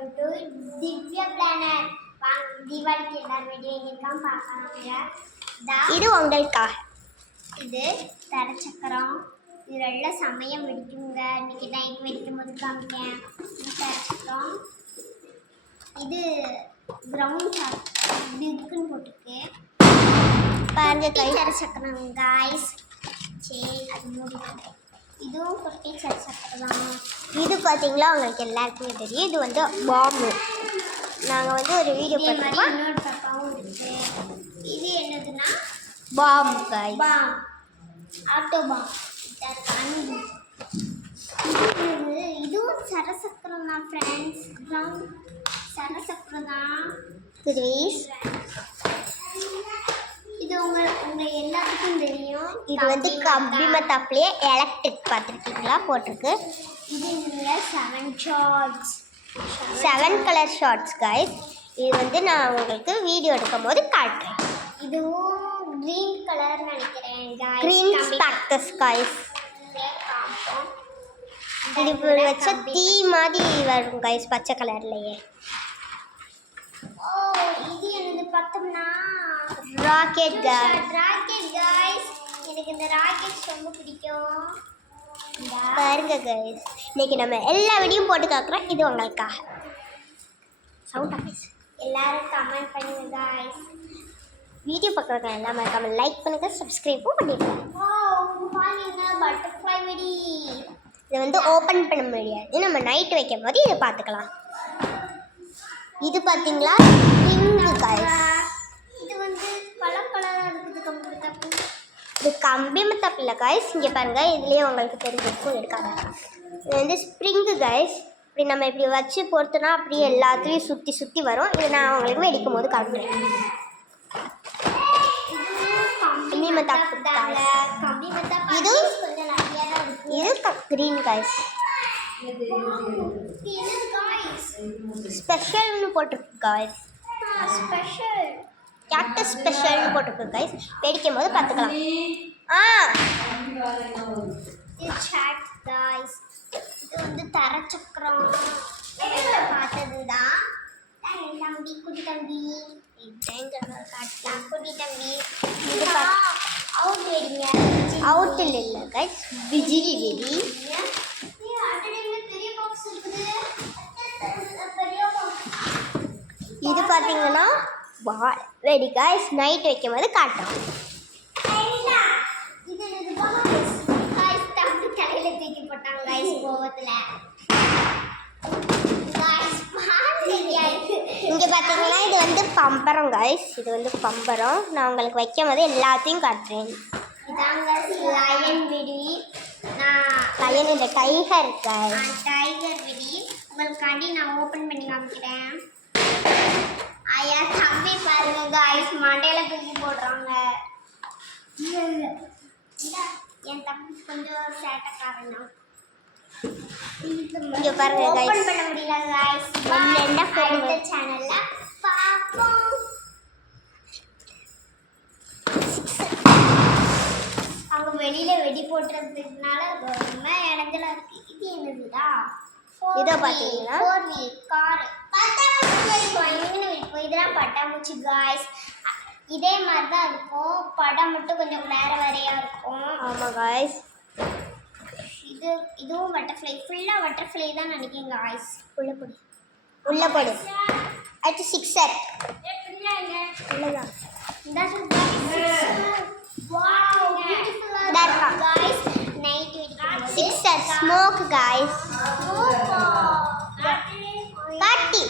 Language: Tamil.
Welcome to Divya planar. வாங்க தீபாவளிக்கு எல்லாரும் வீடியோ இன்னைக்கு பார்க்கலாம். இது உங்களுக்காக. இது தரச்சக்கரம். இது நல்ல சமயம் வெடிக்குங்க. இன்னைக்கு நைட் வெடிக்கும் போது காமிக்கேன். இது தரச்சக்கரம். இது கிரவுண்ட் பிக்குன்னு போட்டுருக்கு பாருங்க தரச்சக்கரம் காய்ஸ். சரி அது மூடிட்டு இதுவும் குட்டி சக்கரம் தான். இது பார்த்தீங்களா உங்களுக்கு எல்லாருக்குமே தெரியும். இது வந்து பாம்பு. நாங்கள் வந்து ஒரு வீடியோ பண்ணுறோம். இன்னொரு டப்பாவும் இருக்கு. இது என்னதுன்னா பாம்பு பாம், ஆட்டோ பாம். இதுவும் சரசக்கரம் தான் ஃப்ரெண்ட்ஸ். சரசக்கரம் தான். இது உங்க எல்லாத்துக்கும் தெரியும். இது வந்து கம்பி மத்தாப்புலேயே எலக்ட்ரிக் பார்த்துருக்கீங்களா போட்டிருக்கு. இது இல்லை 7 ஷார்ட்ஸ், 7 கலர் ஷார்ட்ஸ் காய்ஸ். இது வந்து நான் உங்களுக்கு வீடியோ எடுக்கும் போது காட்டுறேன். இதுவும் க்ரீன் கலர் நினைக்கிறேன். க்ரீன் ஸ்பாக்டஸ் காய்ஸ். இது வச்ச தீ மாதிரி வரும் காய்ஸ் பச்சை கலர்லையே. இது என்னது பார்த்தோம்னா ராக்கெட் காய்ஸ். எனக்கு இந்த ராக்கெட் ரொம்ப பிடிக்கும். பாருங்க காய்ஸ், இன்னைக்கு நம்ம எல்லா வீடியோவும் போட்டு காக்குறோம். இது உங்களுக்காக. சவுண்ட் ஆஃபீஸ் எல்லாரும் கமெண்ட் பண்ணுங்க காய்ஸ். வீடியோ பார்க்குறவங்க எல்லாம் மறக்காம லைக் பண்ணுங்க, சப்ஸ்கிரைபும் பண்ணிடுங்க. பாருங்க பட்டர்ஃப்ளை வெடி. இதை வந்து ஓப்பன் பண்ண முடியாது, நம்ம நைட் வைக்கும் போது இதை பார்த்துக்கலாம். இது பார்த்தீங்களா பிங்கு காய்ஸ். இது வந்து கலர் கலராக இருக்குது கம்பி தப்பு. இது கம்பி மத்தாப்பு இல்லை காய்ஸ். இங்கே பாருங்கள், இதுலேயே உங்களுக்கு தெரிஞ்சிருக்கும் இருக்காங்க. இது வந்து ஸ்ப்ரிங்கு காய்ஸ். இப்படி நம்ம இப்படி வச்சு பொறுத்தோன்னா அப்படியே எல்லாத்துலேயும் சுற்றி சுற்றி வரும். இது நான் உங்களுக்கு வெடிக்கும் போது காட்டுறேன். கம்பி மத்தாப்பு இது இது க்ரீன் காய்ஸ். ஸ்பெஷல்னு போட்டிருக்கு காய்ஸ். ஸ்பெஷல் கேக்டஸ் ஸ்பெஷல்னு போட்டிருக்கு காய்ஸ். வெடிக்கும் போது பார்த்துக்கலாம். இது சாட் காய்ஸ். இது வந்து தரச்சக்கரம் பார்த்தது தான். தம்பி குட்டி தம்பி காட்டலாம். குட்டி தம்பி இது அவுட் வெடிங்க. அவுட்டில் இல்லை காய்ஸ், விஜிலி வெடி. இது பார்த்தீங்கன்னா வெடி காய்ஸ். நைட் வைக்கும் போது காட்டுறோம். தூக்கி போட்டாங்க காய்ஸ் கோவத்துல. இங்கே பார்த்தீங்கன்னா இது வந்து பம்பரம் காய்ஸ். இது வந்து பம்பரம். நான் உங்களுக்கு வைக்கும் போது எல்லாத்தையும் காட்டுறேன். இதாங்க லயன் வெடி. லயன் இல்லை, டைகர் காய்ஸ். டைகர் வெடி உங்களுக்காண்டி நான் ஓப்பன் பண்ணி காமிக்கிறேன். ஐயா தம்பி பாருங்க காய்ஸ், மண்டையில தூக்கி போடுறாங்க. என் தம்பி கொஞ்சம் சேட்டைக்காரன் தான். இங்கே பாருங்க காய்ஸ், ஓப்பன் பண்ண முடியல காய்ஸ். அடுத்த சேனல்ல பார்ப்போம். அவங்க வெளியில வெடி போட்டுறதுனால ரொம்ப இடைஞ்சலா இருக்கு. இது என்னதுடா? இதை பார்த்தீங்கன்னா 4 வீல் கார். இதெல்லாம் பட்டாம்பூச்சி காய்ஸ். இதே மாதிரி தான் இருக்கும். படம் மட்டும் கொஞ்சம் வேற வேறையா இருக்கும். ஆமாம் காய்ஸ். இதுவும் பட்டர்ஃப்ளை. ஃபுல்லாக பட்டர்ஃப்ளை தான் நினைக்கிறேன் காய்ஸ். உள்ள போடு. அடுத்து சிக்ஸர். Sixer smoke guys. காட்டி